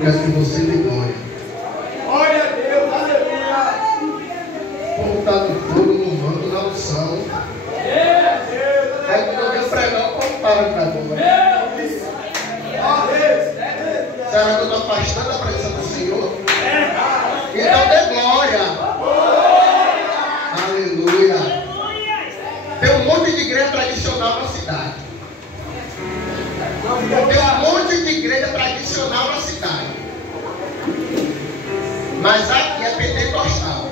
Peço que você dê glória. Glória a Deus, aleluia. Como está no fogo, no manto, na unção. Aí quando eu venho pregar, o povo para de dar glória. Será que eu estou afastando a presença do Senhor? Então dê glória. Aleluia. Tem um monte de igreja tradicional na cidade. Tem um monte de igreja tradicional na cidade. Mas aqui é pentecostal.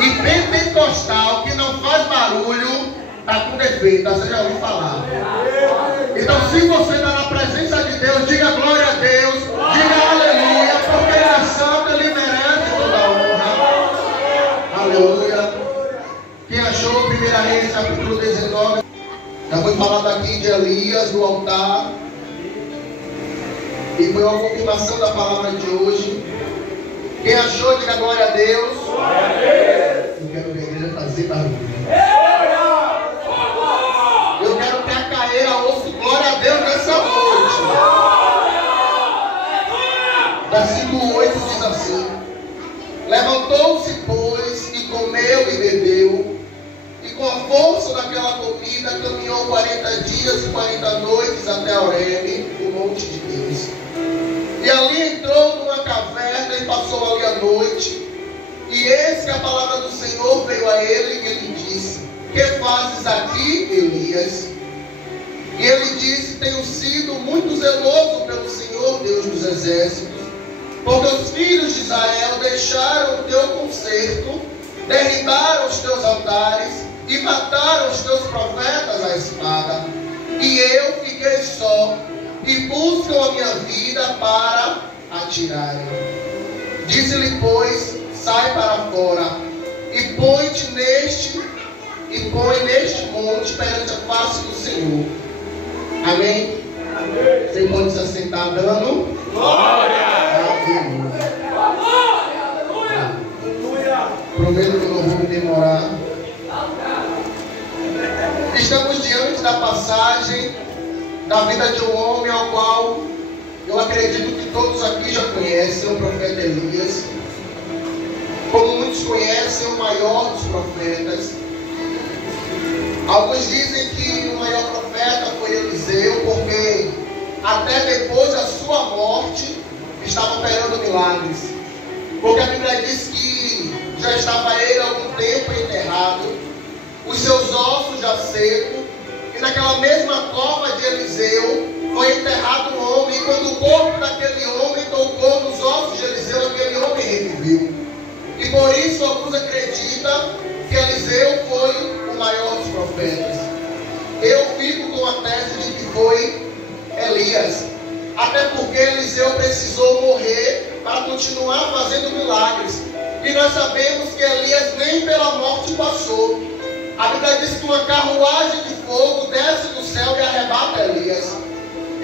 E pentecostal que não faz barulho está com defeito. Você já ouviu falar? Então, se você está na presença de Deus, diga glória a Deus, diga aleluia, porque Ele é santo, Ele merece toda a honra. Aleluia. Quem achou 1 Reis capítulo 19? Já foi falado aqui de Elias no altar. E foi uma confirmação da palavra de hoje. Quem achou, diga glória a Deus. Glória a Deus. Eu quero ver a igreja fazer barulho. Eu quero que a caeira ouça glória a Deus nessa noite. Versículo 8 diz assim: levantou-se, pois, e comeu e bebeu, e com a força daquela comida caminhou 40 dias e 40 noites até Horebe, o monte de Deus. E ali entrou numa caverna e passou ali a noite. E eis que a palavra do Senhor veio a ele e ele disse: que fazes aqui, Elias? E ele disse: tenho sido muito zeloso pelo Senhor, Deus dos exércitos, porque os filhos de Israel deixaram o teu concerto, derribaram os teus altares e mataram os teus profetas à espada. E eu fiquei só, e buscam a minha vida para atirarem. Disse-lhe, pois, sai para fora, e põe-te neste monte perante a face do Senhor. Amém? Amém. Você pode se assentar dando Glória. Aleluia. Prometo que eu não vou me demorar. Estamos diante da passagem da vida de um homem ao qual eu acredito que todos aqui já conhecem, o profeta Elias. Como muitos conhecem, o maior dos profetas. Alguns dizem que o maior profeta foi Eliseu, porque até depois da sua morte estava operando milagres. Porque a Bíblia diz que já estava ele há algum tempo enterrado, os seus ossos já secos, e naquela mesma cova de Eliseu foi enterrado um homem, e quando o corpo daquele homem tocou nos ossos de Eliseu, aquele homem reviveu. E por isso alguns acreditam que Eliseu foi o maior dos profetas. Eu fico com a tese de que foi Elias, até porque Eliseu precisou morrer para continuar fazendo milagres. E nós sabemos que Elias nem pela morte passou. A Bíblia diz que uma carruagem de fogo desce do céu e arrebata Elias.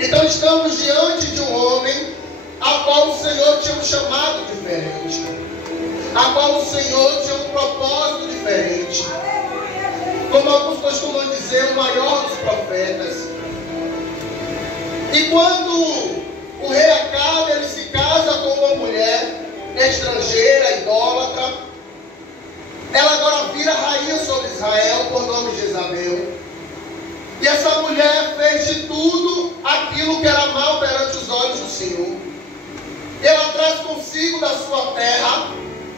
Então estamos diante de um homem a qual o Senhor tinha um chamado diferente, a qual o Senhor tinha um propósito diferente. Como alguns costumam dizer, o maior dos profetas. E quando o rei Acabe, ele se casa com uma mulher estrangeira, idólatra, ela agora vira rainha sobre Israel por nome de Jezabel. E essa mulher fez de tudo aquilo que era mal perante os olhos do Senhor. Ela traz consigo da sua terra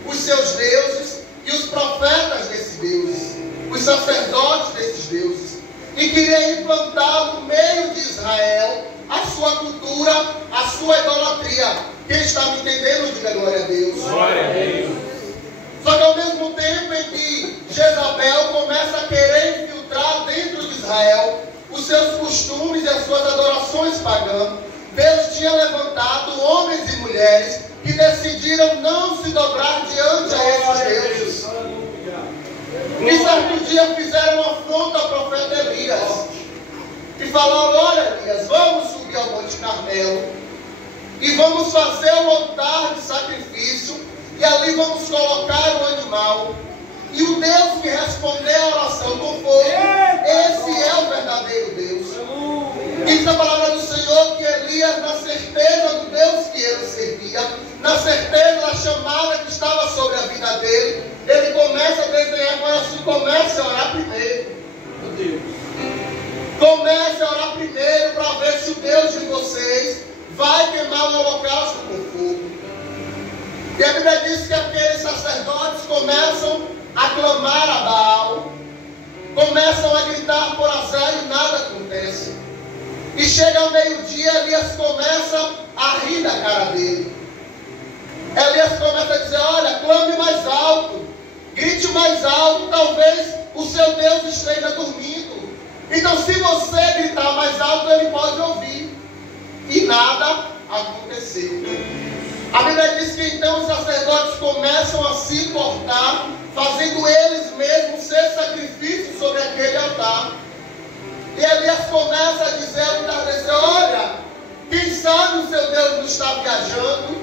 os seus deuses e os profetas desses deuses, os sacerdotes desses deuses, e queria implantar no meio de Israel a sua cultura, a sua idolatria. Quem está me entendendo, diga glória a Deus. Glória a Deus. Só que ao mesmo tempo em que Jezabel começa a querer infiltrar dentro de Israel os seus costumes e as suas adorações pagãs, Deus tinha levantado homens e mulheres que decidiram não se dobrar diante a esses deuses. E certo dia fizeram uma afronta ao profeta Elias e falaram: olha, Elias, vamos subir ao Monte Carmelo e vamos fazer um altar de sacrifício, e ali vamos colocar o animal, e o Deus que responder a oração com fogo, esse é o verdadeiro Deus. Diz a palavra do Senhor que Elias, na certeza do Deus que ele servia, sobre a vida dele, ele começa a desenhar, agora assim, comece a orar primeiro. Meu Deus. Comece a orar primeiro para ver se o Deus de vocês vai queimar o holocausto com fogo. E a Bíblia diz que aqueles sacerdotes começam a clamar a Baal, começam a gritar por azar e nada acontece. E chega ao meio-dia, Elias começa a rir da cara dele. Elias começa a dizer: olha, clame mais alto, grite mais alto, talvez o seu Deus esteja dormindo. Então se você gritar mais alto, ele pode ouvir. E nada aconteceu. A Bíblia diz que então os sacerdotes começam a se cortar, fazendo eles mesmos ser sacrifício sobre aquele altar. E Elias começa a dizer ao entardecer: olha, quem sabe o seu Deus não está viajando,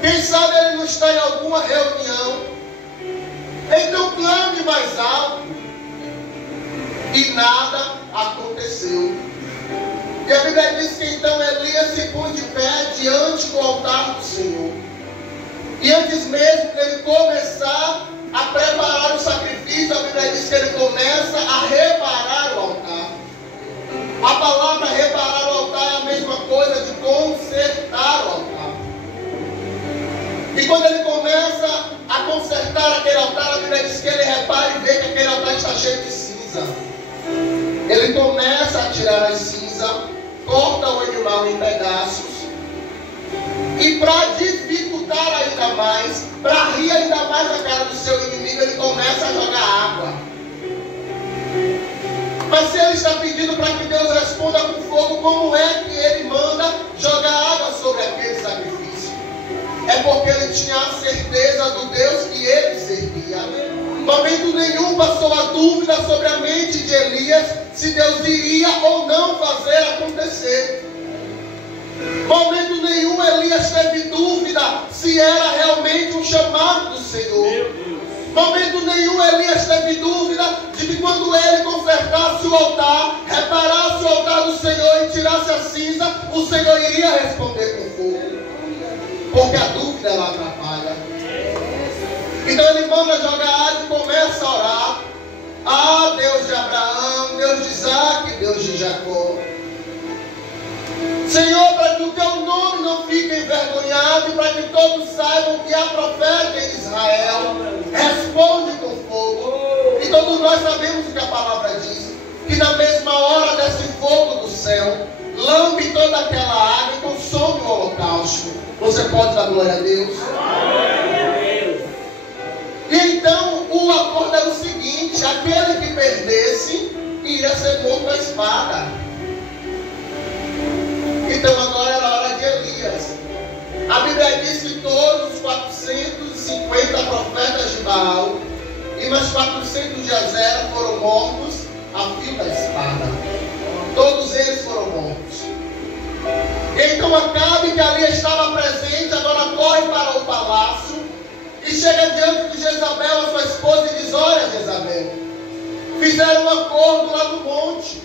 quem sabe ele não está em alguma reunião, então clame mais alto. E nada aconteceu. E a Bíblia diz que então Elias se põe de pé diante do altar do Senhor. E antes mesmo de ele começar a preparar o sacrifício, a Bíblia diz que ele começa a reparar o altar. A palavra reparar o altar é a mesma coisa de consertar o altar. E quando ele começa a consertar aquele altar, a Bíblia diz que ele repara e vê que aquele altar está cheio de cinza. Ele começa a tirar as cinzas, corta o animal em pedaços, e para dificultar ainda mais, para rir ainda mais a cara do seu inimigo, ele começa a jogar água. Mas se ele está pedindo para que Deus responda com fogo, como é que ele manda jogar água sobre aquele sacrifício? É porque ele tinha a certeza do Deus que ele servia. Momento nenhum passou a dúvida sobre a mente de Elias se Deus iria ou não fazer acontecer. Momento nenhum Elias teve dúvida se era realmente um chamado do Senhor. Momento nenhum Elias teve dúvida de que quando ele consertasse o altar, reparasse o altar do Senhor e tirasse a cinza, o Senhor iria responder com fogo. Porque a dúvida ela atrapalha. Então ele manda jogar água e começa a orar. Ah, Deus de Abraão, Deus de Isaac, Deus de Jacó. Senhor, para que o teu nome não fique envergonhado, e para que todos saibam que há profeta em Israel, responde com fogo. E todos nós sabemos o que a palavra diz, que na mesma hora desce fogo do céu, lambe toda aquela água e consome o holocausto. Você pode dar glória a Deus? E então o acordo era o seguinte: aquele que perdesse iria ser morto à espada. Então agora era a hora de Elias. A Bíblia diz que todos os 450 profetas de Baal e mais 400 de Azera foram mortos a fio da espada. Todos eles foram mortos. E então Acabe, que ali estava presente, agora corre para o palácio e chega diante de Jezabel, a sua esposa, e diz: olha, Jezabel, fizeram um acordo lá no monte,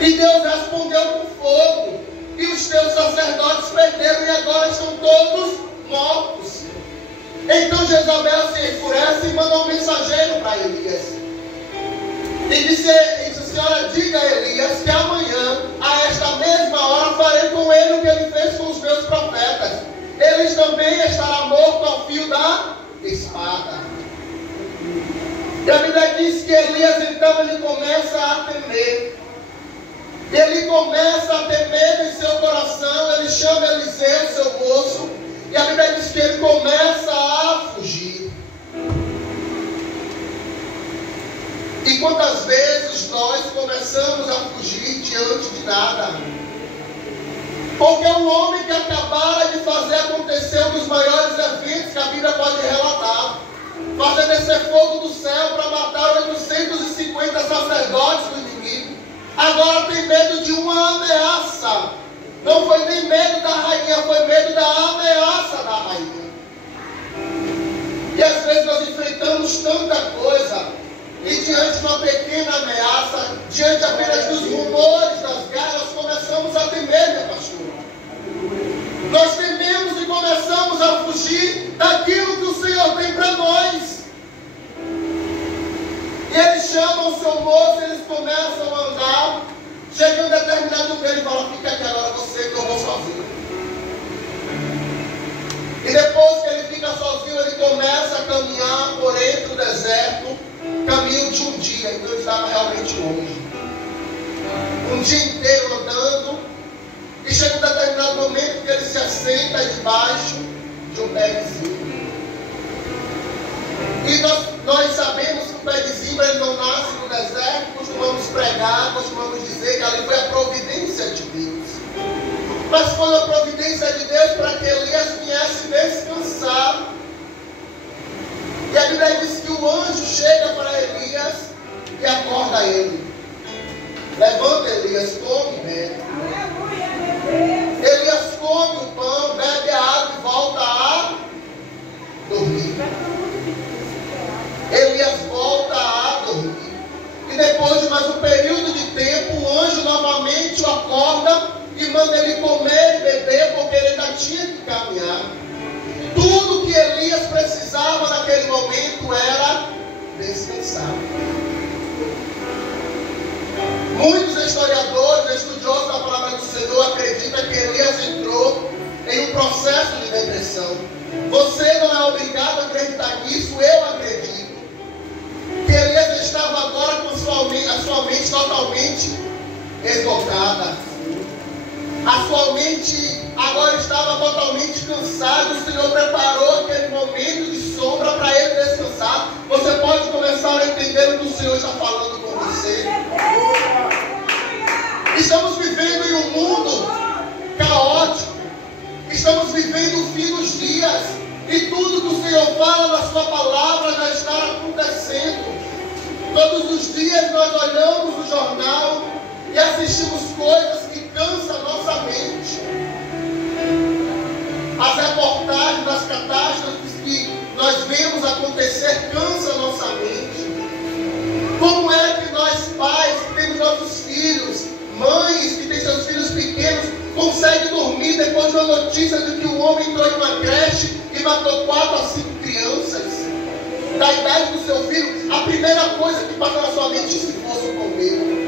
e Deus respondeu com fogo, e os teus sacerdotes perderam, e agora estão todos mortos. Então Jezabel se enfurece e manda um mensageiro para Elias, e disse: senhora, diga a Elias que amanhã, a esta mesma hora, farei com ele o que ele fez com os meus profetas. Eles também estará morto ao fio da espada. E a Bíblia diz que Elias então ele começa a temer. Ele começa a ter medo em seu coração. Ele chama Eliseu, seu moço, e a Bíblia diz que ele começa a fugir. E quantas vezes nós começamos a fugir diante de nada? Porque um homem que acabara de fazer acontecer um dos maiores eventos que a Bíblia pode relatar, fazer descer fogo do céu para matar 850 sacerdotes do inimigo, agora tem medo de uma ameaça. Não foi nem medo da rainha, foi medo da ameaça da rainha. E às vezes nós enfrentamos tanta coisa, e diante de uma pequena ameaça, diante apenas dos rumores das guerras, começamos a temer, meu pastor. Nós tememos e começamos a fugir fugir daquilo que o Senhor tem para nós. E eles chamam o seu moço, eles começam a andar. Chega um determinado momento, ele fala: fica aqui agora você, que eu vou sozinho. E depois que ele fica sozinho, ele começa a caminhar por entre o deserto, caminho de um dia. Então ele estava realmente longe. Um dia inteiro andando. E chega um determinado momento que ele se assenta debaixo de um pé de zimbra. E nós sabemos que o pé de zimbra ele não nasce no deserto. Costumamos pregar, costumamos dizer que ali foi a providência de Deus. Mas foi a providência de Deus para que Elias viesse descansar. E a Bíblia diz que o anjo chega para Elias e acorda ele. Levanta, Elias, come e bebe. Elias come o pão, bebe a água e volta a dormir. Elias volta a dormir. E depois de mais um período de tempo, o anjo novamente o acorda e manda ele comer e beber, porque ele ainda tinha que caminhar. Tudo que Elias precisava naquele momento era descansar. Muitos historiadores, estudiosos da palavra do Senhor, acreditam que Elias entrou em um processo de depressão. Você não é obrigado a acreditar nisso, eu acredito. Que Elias estava agora com a sua mente totalmente esgotada. A sua mente agora estava totalmente cansada. O Senhor preparou aquele momento de sombra para ele descansar. Você pode começar a entender o que o Senhor está falando com você. Estamos vivendo em um mundo caótico. Estamos vivendo o fim dos dias. E tudo que o Senhor fala na sua palavra já está acontecendo. Todos os dias nós olhamos o jornal e assistimos coisas que cansam a nossa mente. As reportagens das catástrofes que nós vemos acontecer cansam a nossa mente. Como é que nós pais que temos nossos filhos, mães que têm seus filhos pequenos, conseguem dormir depois de uma notícia de que um homem entrou em uma creche e matou 4 a 5 crianças da idade do seu filho? A primeira coisa que passa na sua mente: se fosse comigo.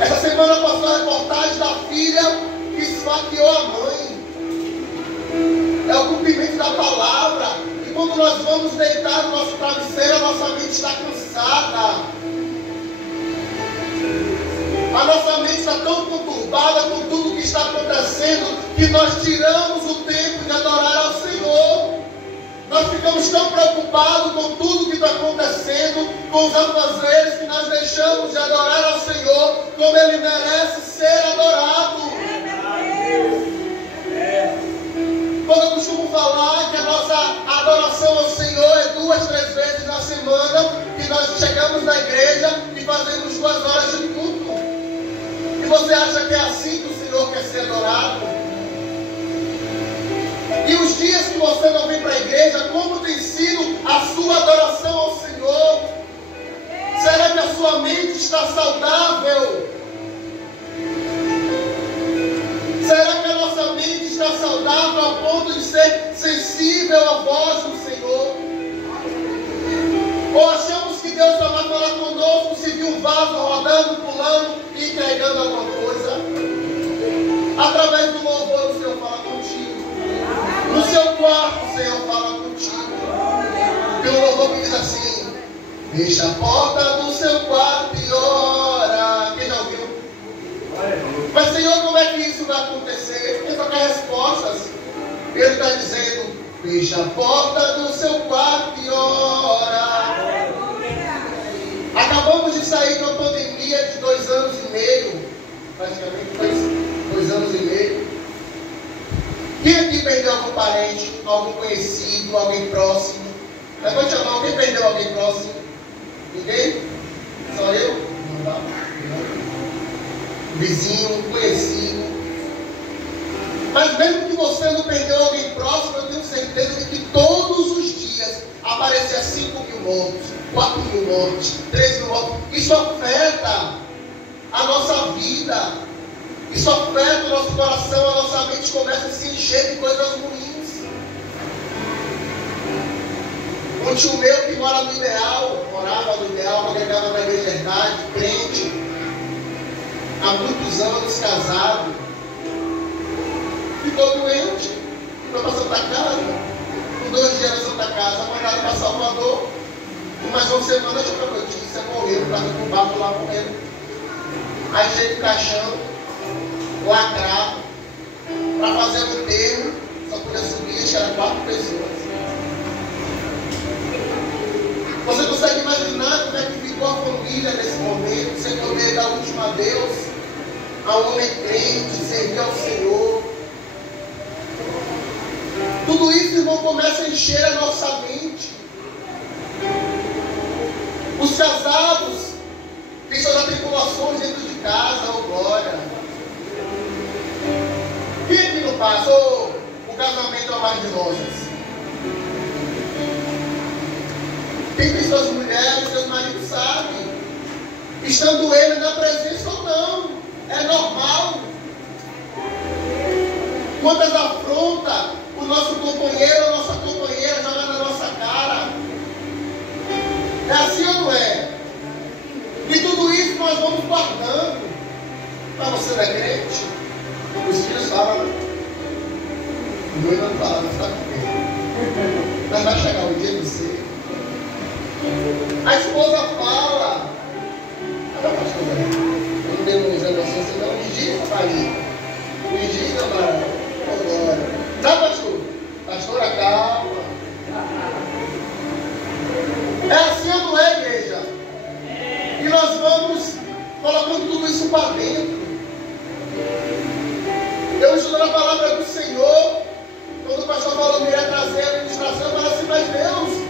Essa semana passou a reportagem da filha que esfaqueou a mãe. É o cumprimento da palavra. E quando nós vamos deitar no nosso travesseiro, a nossa mente está cansada. A nossa mente está tão conturbada com tudo que está acontecendo que nós tiramos o tempo de adorar ao Senhor. Nós ficamos tão preocupados com tudo que está acontecendo, com os afazeres, que nós deixamos de adorar ao Senhor como Ele merece ser adorado. Quando eu costumo falar que a nossa adoração ao Senhor é 2, 3 vezes na semana, que nós chegamos na igreja e fazemos 2 horas de culto. E você acha que é assim que o Senhor quer ser adorado? E os dias que você não vem para a igreja, como tem sido a sua adoração ao Senhor? Será que a sua mente está saudável? Será que a nossa mente está saudável a ponto de ser sensível à voz do Senhor? Ou achamos que Deus só vai falar conosco se vir um vaso rodando, pulando e entregando alguma coisa? Através do louvor o Senhor fala contigo. No seu quarto o Senhor fala contigo. Tem um louvor que diz assim: fecha a porta do seu quarto e ora. Quem já ouviu? Mas Senhor, como é que isso vai acontecer? Porque só quer respostas. Ele está dizendo: fecha a porta do seu quarto e ora. Acabamos de sair de uma pandemia de 2 anos e meio. Praticamente 2 anos e meio. Quem aqui perdeu algum parente, algum conhecido, alguém próximo? Levante a mão, quem perdeu alguém próximo? Ninguém? Só eu? Não dá. Vizinho, conhecido. Mas mesmo que você não perdeu alguém próximo, eu tenho certeza de que todos os dias aparecia 5.000 mortos, 4.000 mortos, 3.000 mortos. Isso afeta a nossa vida. Isso afeta o nosso coração, a nossa mente começa a se encher de coisas ruins. Um tio meu que morava no Ideal, congregava na Igreja Verdade, crente, há muitos anos casado, ficou doente, foi para Santa Casa, com 2 dias na Santa Casa, mandaram para Salvador, e mais uma semana chegou a notícia, morreu, estava com o barco lá morrendo. Aí chega o caixão, lacrado, para fazer o enterro, só podia subir, acho que eram 4 pessoas. Você consegue imaginar como é que ficou a família nesse momento, sem poder dar último adeus a um homem crente, servir ao Senhor? Tudo isso, irmão, começa a encher a nossa mente. Os casados têm suas atribulações dentro de casa, oh glória. Quem aqui não passa? Oh, o casamento é o mar de rosas. Quem tem suas mulheres, seus maridos sabem, estando ele na presença ou não, é normal. Quantas afrontas o nosso companheiro, a nossa companheira joga na nossa cara. É assim ou não é? E tudo isso nós vamos guardando. Mas você não é crente? Os filhos falam, o noivo não fala, não está com medo. Mas vai chegar o dia de você. A esposa fala, pastora, eu não devo usar você, senão me diga, Maria. Me diga, Maria. Agora. Tá, pastor? Pastora, calma. É assim ou não é, igreja? E nós vamos colocando tudo isso para dentro. Eu estudando a palavra do Senhor, quando o pastor falou que ia trazer a administração, eu falei assim, mas Deus,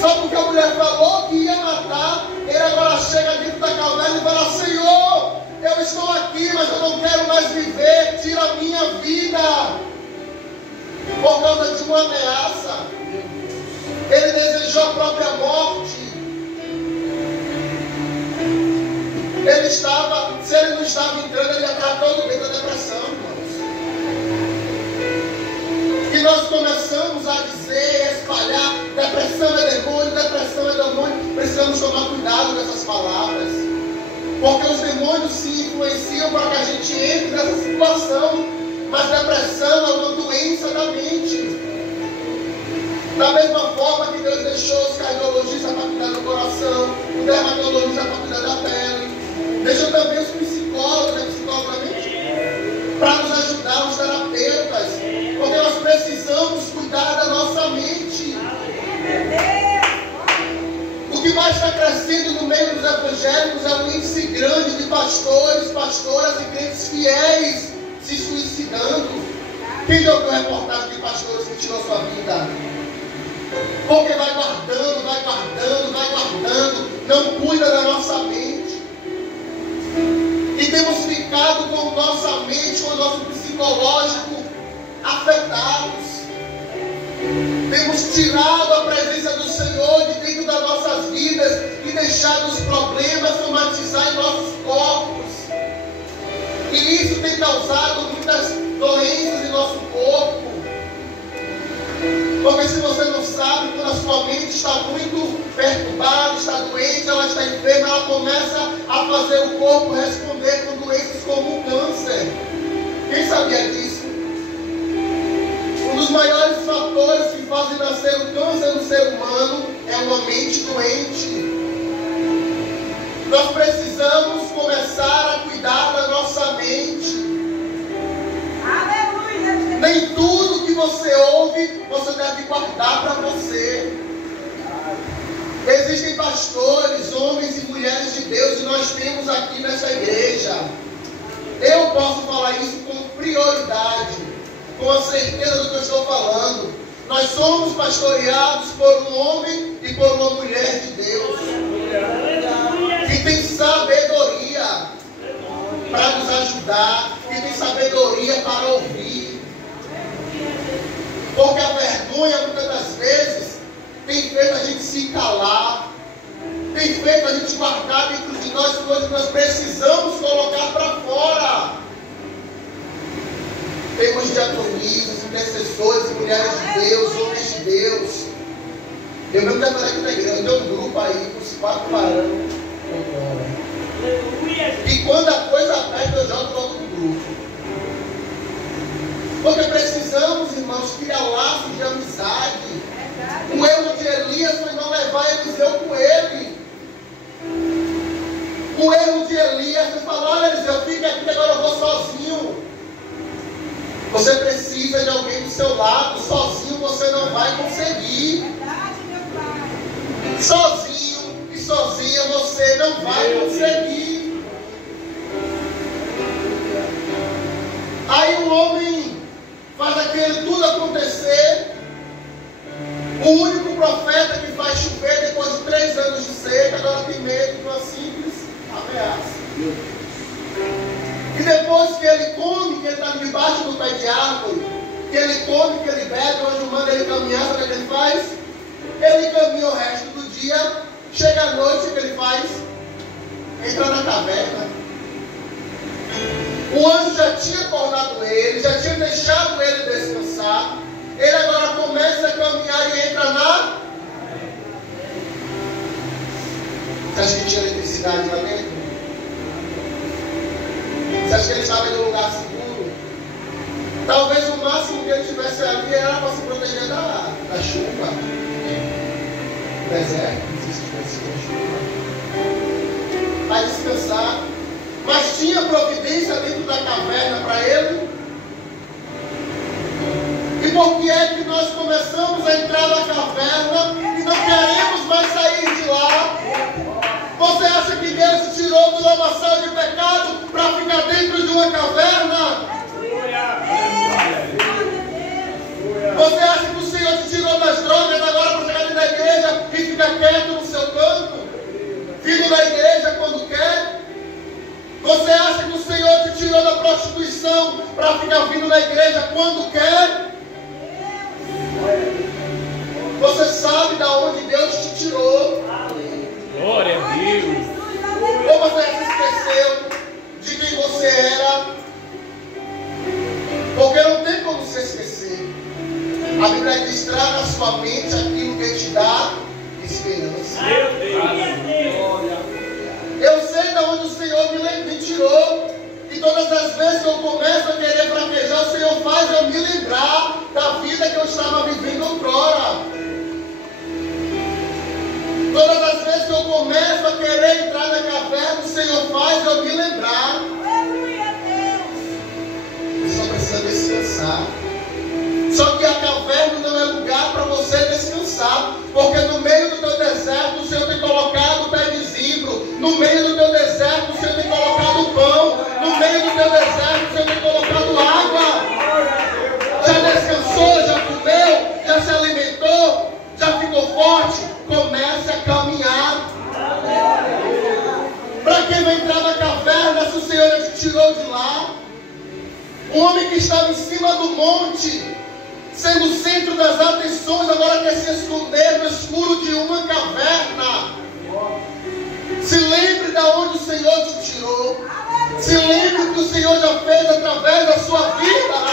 só porque a mulher falou que ia matar, ele agora chega dentro da caverna e fala, Senhor, eu estou aqui, mas eu não quero mais viver, tira a minha vida, por causa de uma ameaça. Ele desejou a própria morte. Ele estava, se ele não estava entrando, ele já estava todo dentro da depressão, irmãos. E nós começamos a dizer, espalhar, depressão é demônio, precisamos tomar cuidado com essas palavras, porque os demônios se influenciam para que a gente entre nessa situação, mas depressão é uma doença da mente. Da mesma forma que Deus deixou os cardiologistas para cuidar do coração, o dermatologista para cuidar da pele, deixou também os psicólogos, para nos ajudar, os terapeutas, porque nós precisamos cuidar da nossa mente. O que mais está crescendo no meio dos evangélicos é um índice grande de pastores, pastoras e crentes fiéis se suicidando. Quem já ouviu reportagem de pastores que tirou sua vida? Porque vai guardando, não cuida da nossa mente. E temos ficado com nossa mente, com o nosso psicológico afetados. Temos tirado a presença do Senhor de dentro das nossas vidas e deixado os problemas somatizar em nossos corpos. E isso tem causado muitas doenças em nosso corpo. Porque se você não sabe, quando a sua mente está muito perturbada, está doente, ela está enferma, ela começa a fazer o corpo responder com doenças como o câncer. Quem sabia disso? Um dos maiores fatores que fazem nascer o câncer no ser humano é uma mente doente. Nós precisamos começar a cuidar da nossa mente. Nem tudo que você ouve, você deve guardar para você. Existem pastores, homens e mulheres de Deus, e nós temos aqui nessa igreja. Eu posso falar isso com prioridade, com a certeza do que eu estou falando. Nós somos pastoreados por um homem e por uma mulher de Deus, que tem sabedoria para nos ajudar, que tem sabedoria para ouvir. Porque a vergonha, muitas das vezes, tem feito a gente se calar, tem feito a gente guardar dentro de nós coisas que nós precisamos colocar para fora. Temos diaconisas, intercessores, mulheres de Deus, homens de Deus. Eu mesmo já falei aqui na igreja, eu tenho um grupo aí, com os 4 varões. E quando a coisa aperta, eu jogo logo no grupo. Porque precisamos, irmãos, criar laços de amizade. O erro de Elias foi não levar Eliseu com ele. O erro de Elias foi falar: olha, Eliseu, fica aqui, agora eu vou sozinho. Você precisa de alguém do seu lado. Sozinho você não vai conseguir. Sozinho e sozinha você não vai conseguir. Aí o homem faz aquele tudo acontecer. O único profeta que faz chover depois de 3 anos de seca, agora tem medo de uma simples ameaça. E depois que ele come, que ele está debaixo do pé de árvore, que ele come, que ele bebe, o anjo manda ele caminhar, sabe o que ele faz? Ele caminha o resto do dia, chega à noite, o que ele faz? Entra na caverna. O anjo já tinha acordado ele, já tinha deixado ele descansar. Ele agora começa a caminhar e entra na... Você acha que tinha eletricidade lá dentro? Você acha que ele estava em um lugar seguro? Talvez o máximo que ele tivesse ali era para se proteger da chuva. No deserto, não sei se tivesse chuva. Para descansar. Mas tinha providência dentro da caverna para ele. E por que é que nós começamos a entrar na caverna e não queremos mais sair de lá? Você acha que Deus te tirou do lamaçal de pecado para ficar dentro de uma caverna? Você acha que o Senhor te tirou das drogas agora para chegar dentro da igreja e ficar quieto no seu canto? Vindo da igreja quando quer? Você acha que o Senhor te tirou da prostituição para ficar vindo na igreja quando quer? Você sabe de onde Deus te tirou. Glória a Deus. Ou você se esqueceu de quem você era? Porque não tem como se esquecer. A Bíblia diz: traga à sua mente aquilo que te dá esperança. Meu Deus. Eu sei de onde o Senhor me tirou. E todas as vezes que eu começo a querer fraquejar, o Senhor faz eu me lembrar da vida que eu estava vivendo outrora. Todas as vezes que eu começo a querer entrar na caverna, o Senhor faz eu me lembrar. Você só precisa descansar. Só que a caverna não é lugar para você descansar. Porque no meio do teu deserto, o Senhor tem colocado o pé de zimbro. No meio do teu deserto, o Senhor tem colocado pão. No meio do teu deserto, o Senhor tem colocado água. Já descansou, já comeu, já se alimentou, já ficou forte. Comece a caminhar. Para quem vai entrar na caverna se o Senhor te tirou de lá? Um homem que estava em cima do monte, sendo o centro das atenções, agora quer se esconder no escuro de uma caverna. Se lembre de onde o Senhor te tirou. Se lembre do que o Senhor já fez através da sua vida.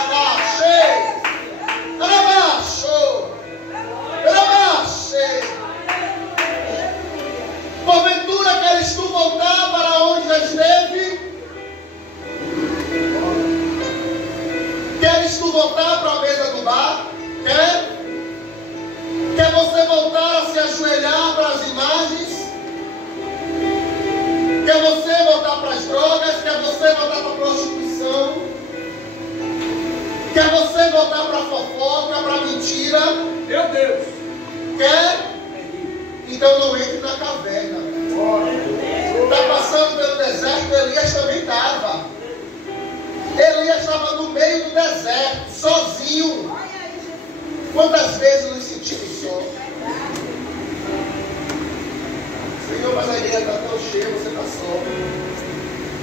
Porventura queres tu voltar para onde já esteve? Queres tu voltar para a mesa do bar? Quer você voltar a se ajoelhar para as imagens? Quer você voltar para as drogas? Quer você voltar para a prostituição? Quer você voltar para a fofoca, para a mentira? Meu Deus. Quer? Então não entre na caverna. Está passando pelo deserto, Elias também estava. Elias estava no meio do deserto, sozinho. Quantas vezes nos sentimos só? Senhor, mas a igreja está tão cheia, você está só.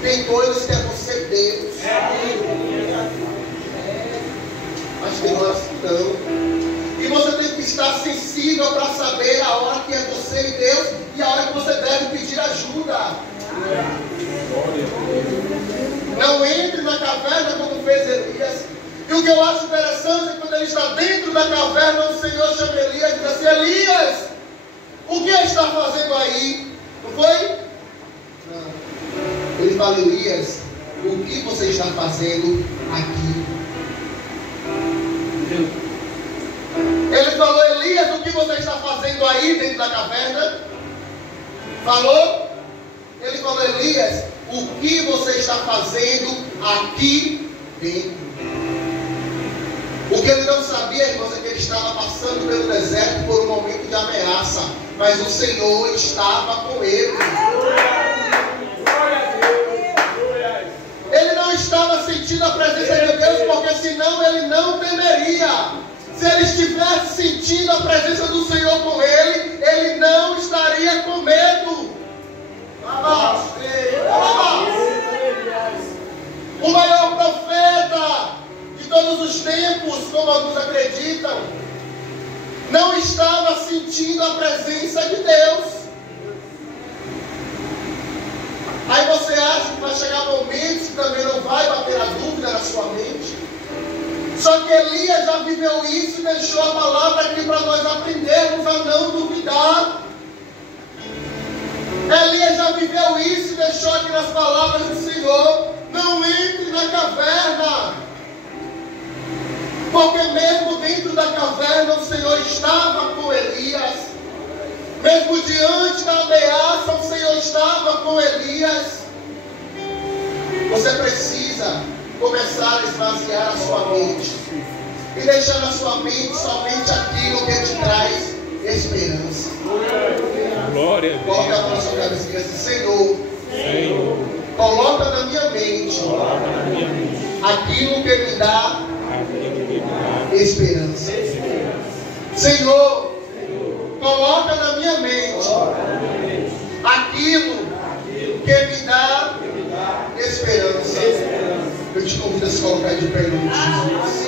Tem coisas que é você Deus. Mas tem horas que não. E você tem que estar sensível para saber a hora que é você e Deus e a hora que você deve pedir ajuda. Não entre na caverna como fez Elias. E E o que eu acho interessante é que quando ele está dentro da caverna, o Senhor chama Elias e diz assim: Elias, o que está fazendo aí? Não foi? Não. Ele fala: Elias, o que você está fazendo aqui? Ele falou: Elias, o que você está fazendo aí dentro da caverna? Falou? Ele falou: Elias, o que você está fazendo aqui dentro? O que ele não sabia, irmãos, é que ele estava passando pelo deserto por um momento de ameaça, mas o Senhor estava com ele. Ele não estava sentindo a presença de Deus, porque senão ele não temeria. Se ele estivesse sentindo a presença do Senhor com ele, ele não estaria com medo. O maior profeta de todos os tempos, como alguns acreditam, não estava sentindo a presença de Deus. Aí você acha que vai chegar momentos que também não vai bater a dúvida na sua mente. Só que Elias já viveu isso e deixou a palavra aqui para nós aprendermos a não duvidar. Elias já viveu isso e deixou aqui nas palavras do Senhor: não entre na caverna. Porque mesmo dentro da caverna o Senhor estava com Elias. Mesmo diante da ameaça o Senhor estava com Elias. Você precisa começar a esvaziar a sua mente e deixar na sua mente somente aquilo que te traz esperança. Glória a Deus. Coloca a mão na sua cabeça e diz assim: Senhor, coloca na minha mente aquilo que me dá esperança. Senhor, coloca na minha mente aquilo que me dá esperança. Eu te convido a se colocar de pé em nome de Jesus.